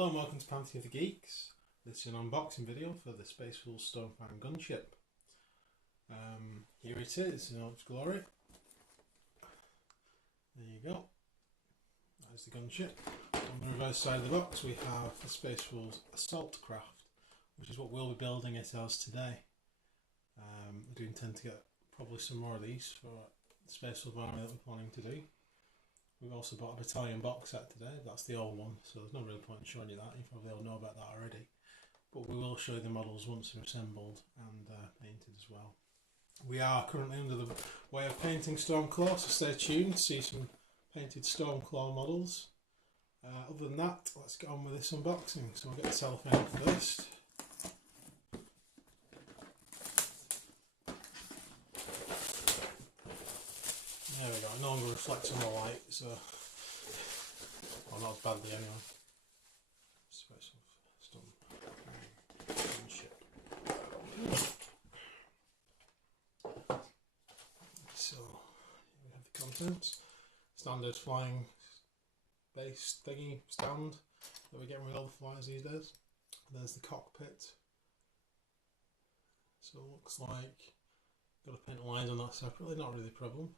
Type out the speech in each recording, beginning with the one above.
Hello and welcome to Pantheon of the Geeks. This is an unboxing video for the Spacewolf Stormfang gunship. Here it is in all its glory. There you go. That's the gunship. On the reverse side of the box we have the Spacewolf's assault craft, which is what we'll be building it as today. I do intend to get probably some more of these for the Spacewolf army that we're planning to do. We've also bought a battalion box set today. That's the old one, so there's no real point in showing you that. You probably all know about that already. But we will show you the models once they're assembled and painted as well. We are currently under the way of painting Stormclaw, so stay tuned to see some painted Stormclaw models. Other than that, let's get on with this unboxing. So we'll get the cellophane off first. There we go, it no longer reflects on the light, so, well, not as badly anyway. Spacewolf Stormfang. So, here we have the contents. Standard flying base thingy stand that we're getting with all the flyers these days. There's the cockpit. So it looks like, got to paint lines on that separately, not really a problem.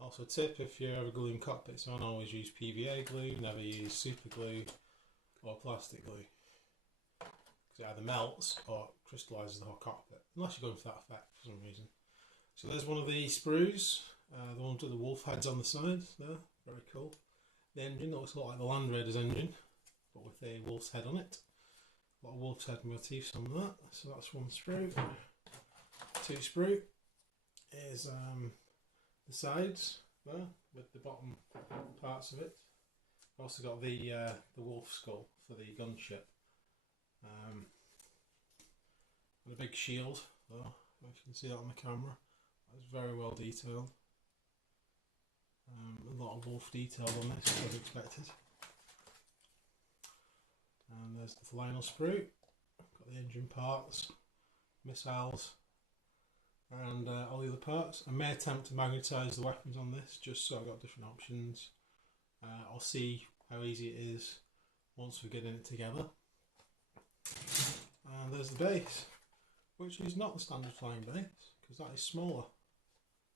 Also, tip, if you're ever gluing cockpits on, always use PVA glue, never use super glue or plastic glue, because it either melts or crystallises the whole cockpit, unless you're going for that effect for some reason. So there's one of the sprues, the one with the wolf heads on the side there, very cool. The engine looks a lot like the Land Raider's engine, but with a wolf's head on it. A lot of wolf's head motifs on that, so that's one sprue. Two sprue is the sides there with the bottom parts of it. I've also got the wolf skull for the gunship, and a big shield though, if you can see that on the camera. That's very well detailed. A lot of wolf detail on this, as I'd expected. And there's the final sprue. Got the engine parts, missiles, and all the other parts. I may attempt to magnetise the weapons on this, just so I've got different options. I'll see how easy it is once we're getting it together. And there's the base, which is not the standard flying base, because that is smaller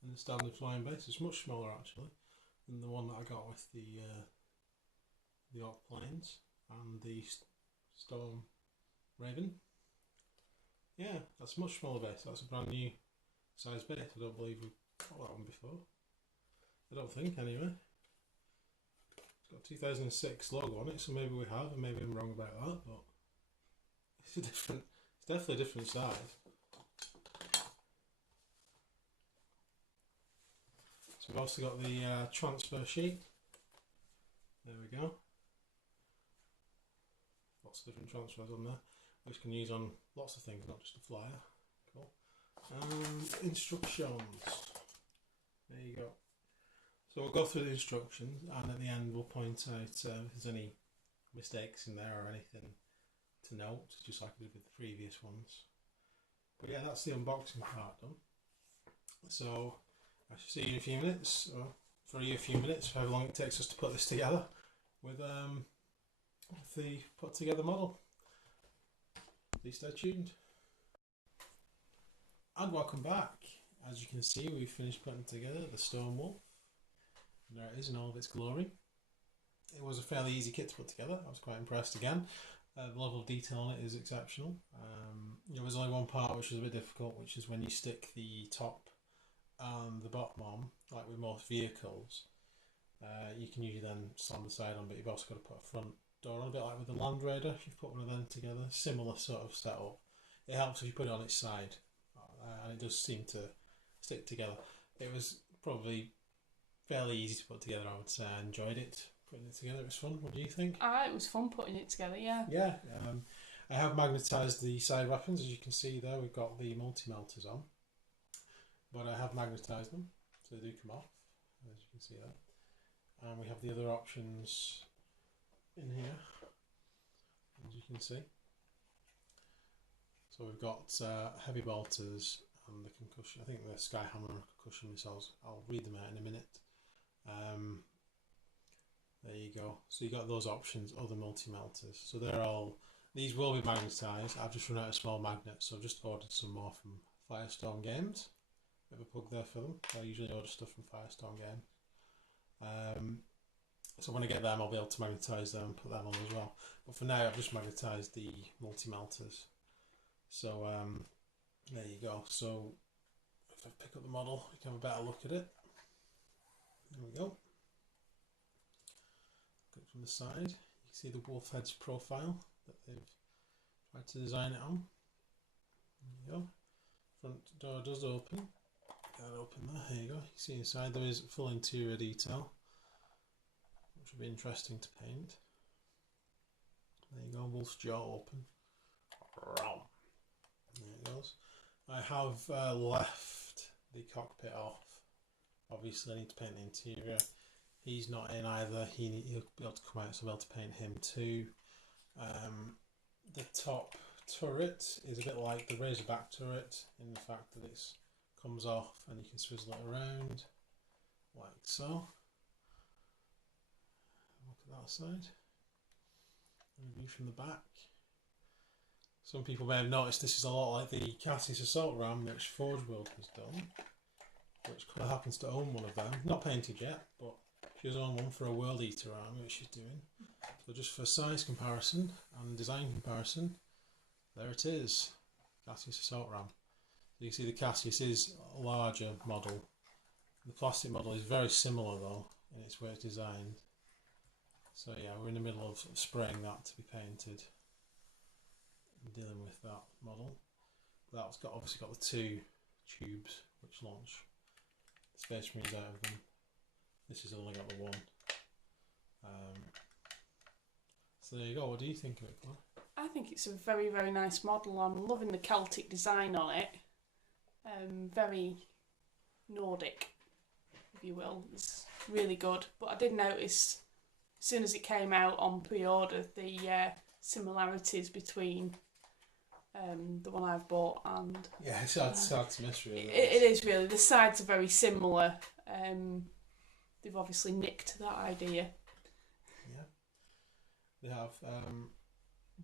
than the standard flying base. It's much smaller actually than the one that I got with the Orc planes and the Storm Raven. Yeah, that's a much smaller base. That's a brand new size base. I don't believe we've got that one before. I don't think anyway. It's got 2006 logo on it, so maybe we have, and maybe I'm wrong about that, but it's definitely a different size. So we've also got the transfer sheet. There we go. Lots of different transfers on there, which you can use on lots of things, not just a flyer. Cool. And instructions. There you go. So we'll go through the instructions, and at the end we'll point out if there's any mistakes in there or anything to note, just like we did with the previous ones. But yeah, that's the unboxing part done. So I shall see you in a few minutes, or for you a few minutes, for how long it takes us to put this together with the put together model. Please stay tuned. And welcome back. As you can see, we've finished putting together the Stormwolf. There it is in all of its glory. It was a fairly easy kit to put together. I was quite impressed again. The level of detail on it is exceptional. There was only one part which was a bit difficult, which is when you stick the top and the bottom on, like with most vehicles. You can usually then slam the side on, but you've also got to put a front door on, a bit like with the Land Raider. If you've put one of them together, similar sort of setup. It helps if you put it on its side, and it does seem to stick together. It was probably fairly easy to put together, I would say. I enjoyed it, putting it together. It was fun. What do you think? It was fun putting it together, yeah. Yeah, I have magnetised the side weapons. As you can see there, we've got the multi-melters on, but I have magnetised them, so they do come off, as you can see there. And we have the other options in here, as you can see. So we've got heavy bolters and the concussion. I think the Skyhammer concussion missiles. I'll read them out in a minute. There you go. So you got those options, other multi-melters. So these will be magnetised. I've just run out of small magnets, so I've just ordered some more from Firestorm Games. Bit of a plug there for them. I usually order stuff from Firestorm Games. So when I get them, I'll be able to magnetise them and put them on as well. But for now, I've just magnetised the multi-melters. So there you go. So if I pick up the model, we can have a better look at it. There we go. Look from the side. You can see the wolf head's profile that they've tried to design it on. There you go. Front door does open. Get that open there. There you go. You can see inside there is full interior detail, which will be interesting to paint. There you go. Wolf's jaw open. There it goes. I have left the cockpit off. Obviously, I need to paint the interior. He's not in either. He'll be able to come out, so I'll be able to paint him too. The top turret is a bit like the Razorback turret in the fact that it comes off and you can swizzle it around like so. Look at that side. Review from the back. Some people may have noticed this is a lot like the Cassie's assault ram which Forge World has done, which kind of happens to own one of them. Not painted yet, but she has owned one for a World Eater army which she's doing. So just for size comparison and design comparison, there it is, Cassie's assault ram. So you can see the Cassius is a larger model. The plastic model is very similar though in its way it's designed. So yeah, we're in the middle of spraying that to be painted and dealing with that model. That's obviously got the two tubes which launch the Space Marines out of them. This has only got the one. So there you go. What do you think of it, Claire? I think it's a very, very nice model. I'm loving the Celtic design on it. Very Nordic, if you will. It's really good. But I did notice, as soon as it came out on pre-order, the similarities between the one I've bought and... Yeah, it's hard to miss really. It is really. The sides are very similar. They've obviously nicked that idea. Yeah, they have.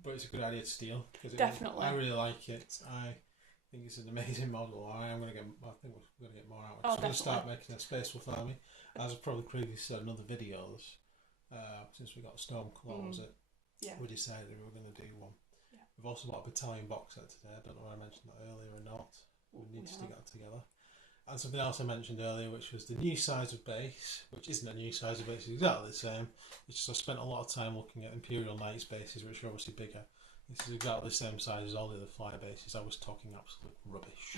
But it's a good idea to steal. Definitely. I really like it. I think it's an amazing model. I think we're going to get more out of it. Oh, so I'm going to start making a Spacewolf army, as I've probably previously said in other videos. Since we got Stormclaw, was it? Yeah. We decided we were going to do one. Yeah. We've also bought a battalion box set today. I don't know if I mentioned that earlier or not. We need to stick that together. And something else I mentioned earlier, which was the new size of base, which isn't a new size of base, it's exactly the same. It's just I spent a lot of time looking at Imperial Knights bases, which are obviously bigger. This is exactly the same size as all the other flyer bases. I was talking absolute rubbish,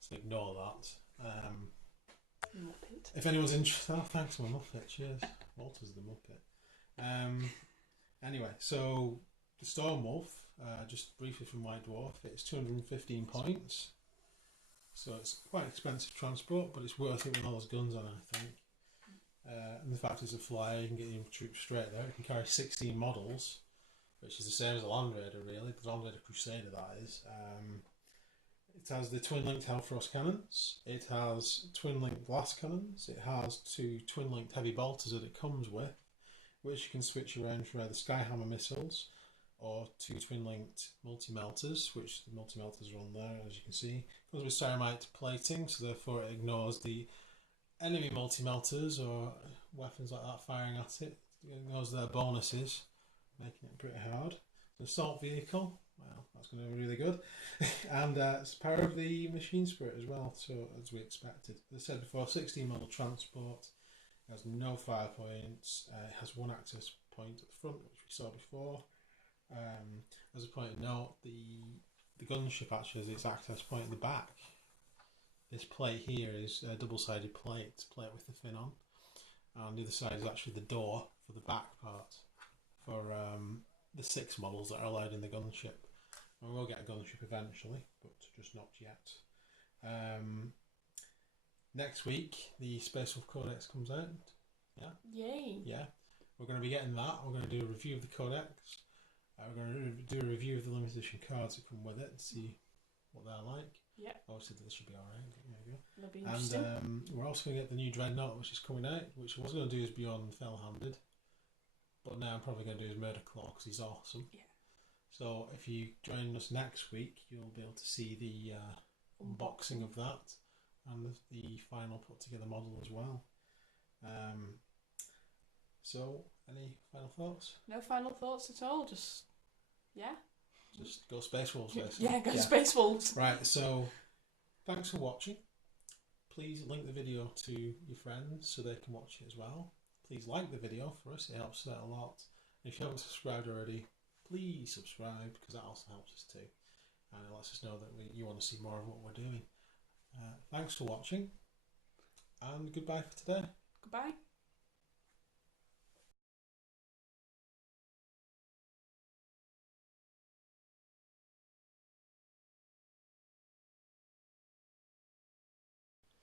so ignore that. Muppet. If anyone's interested, thanks, my Muppet. Cheers. Walter's the Muppet. Anyway, so the Stormwolf, just briefly from White Dwarf, it's 215 points. So it's quite expensive transport, but it's worth it with all those guns on, I think. And the fact it's a flyer, you can get your troops straight there. It can carry 16 models, which is the same as a Land Raider, really. The Land Raider Crusader, that is. It has the twin-linked Hellfrost cannons. It has twin-linked blast cannons. It has two twin-linked heavy bolters that it comes with, which you can switch around for either Skyhammer missiles or two twin-linked multi-melters, which the multi-melters are on there, as you can see. It comes with ceramite plating, so therefore it ignores the enemy multi-melters or weapons like that firing at it. It ignores their bonuses, making it pretty hard. The assault vehicle, well, that's going to be really good. And it's power of the machine spirit as well, so as we expected. As I said before, 16 model transport. It has no fire points. It has one access point at the front, which we saw before. As a point of note, the gunship actually has its access point at the back. This plate here is a double-sided plate with the fin on, and the other side is actually the door for the back part for the 6 models that are allowed in the gunship. And we'll get a gunship eventually, but just not yet. Next week, the Spacewolf Codex comes out. Yeah. Yay! Yeah, we're going to be getting that. We're going to do a review of the Codex. We're going to do a review of the limited edition cards that come with it and see what they're like. Yeah. Obviously, this should be alright. There you go. That'll be interesting. And we're also going to get the new Dreadnought, which is coming out, which I was going to do is Beyond Fell-Handed, But now I'm probably going to do his Murder Claw because he's awesome. Yeah. So if you join us next week, you'll be able to see the unboxing of that and the final put together model as well. So any final thoughts? No final thoughts at all. Just Just go Spacewolves, basically. Yeah, go Spacewolves. Right, so thanks for watching. Please link the video to your friends so they can watch it as well. Please like the video for us, it helps us out a lot. If you haven't subscribed already, please subscribe because that also helps us too. And it lets us know that you want to see more of what we're doing. Thanks for watching and goodbye for today. Goodbye.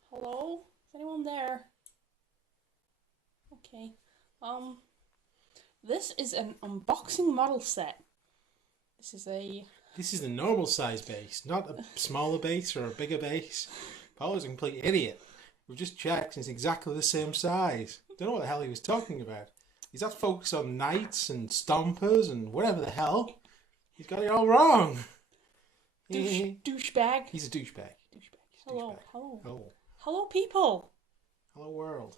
Hello? Is anyone there? Okay. This is an unboxing model set. This is the normal size base, not a smaller base or a bigger base. Paolo's a complete idiot. We've just checked and it's exactly the same size. Don't know what the hell he was talking about. He's had to focus on knights and stompers and whatever the hell. He's got it all wrong. douchebag. He's a douchebag. Hello. Hello. Hello, people. Hello, world.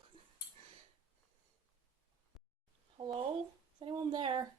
Hello? Is anyone there?